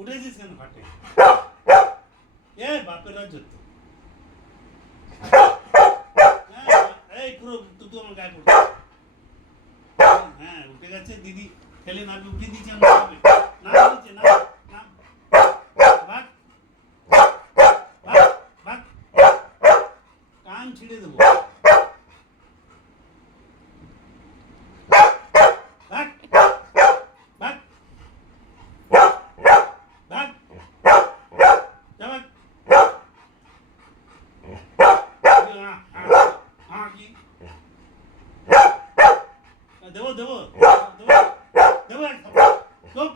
উঠেছিস কেন ফাটে? এ বাপের রাজ্য তো। এই পুরো তুই আমার গায়ে পড়ছিস। হ্যাঁ উঠে গেছে দিদি খেলে নামে উঠে দিয়েছে আমার না দিচ্ছে না না ভাগ ভাগ ভাগ কান ছিঁড়ে দেবো ভাগ ভাগ ভাগ যা ভাগ কি দেবো দেবো দেবো দেবো চুপ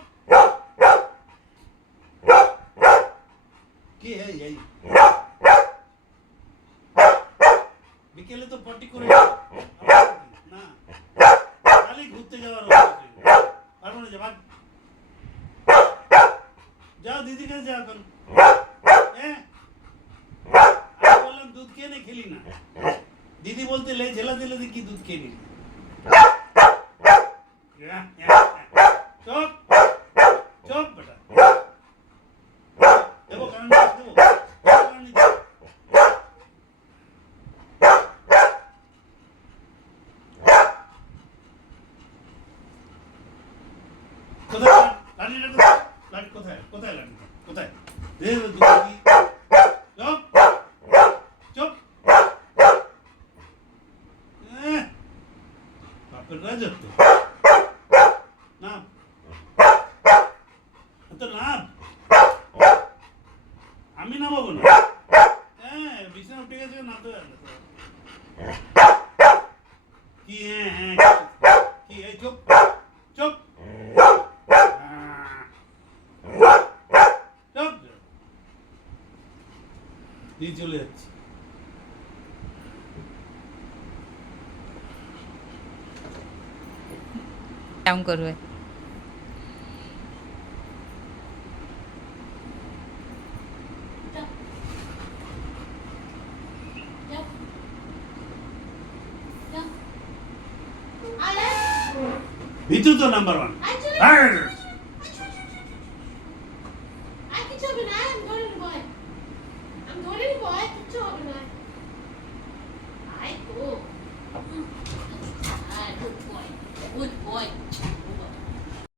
কি এই বিকেলে তো পটি করে না খালি ঘুরতে যাওয়ার পারবো না যাবা যাও দিদি কাছে যাও এখন হ্যাঁ আমি বললাম দুধ খেয়ে নে খেলি না দিদি বলতে লে ঝেলা দিলে কি দুধ খেয়ে নিলি চুপ চুপ বেটা দেবো কারণ দেবো কোথায় লাঠিটা লাঠি কোথায় কোথায় লাঠিটা কোথায় চুপ চুপ বাপের রাজত্ব না তো না আমি নামাবো না হ্যাঁ বিছানা উঠে গেছে না তো কি হ্যাঁ কি এই চুপ চুপ চুপ দিয়ে চলে যাচ্ছে কেমন করবে ভিতু তো নাম্বার 1 আর কিছু হবে না আমি ধরে নিব কিছু হবে না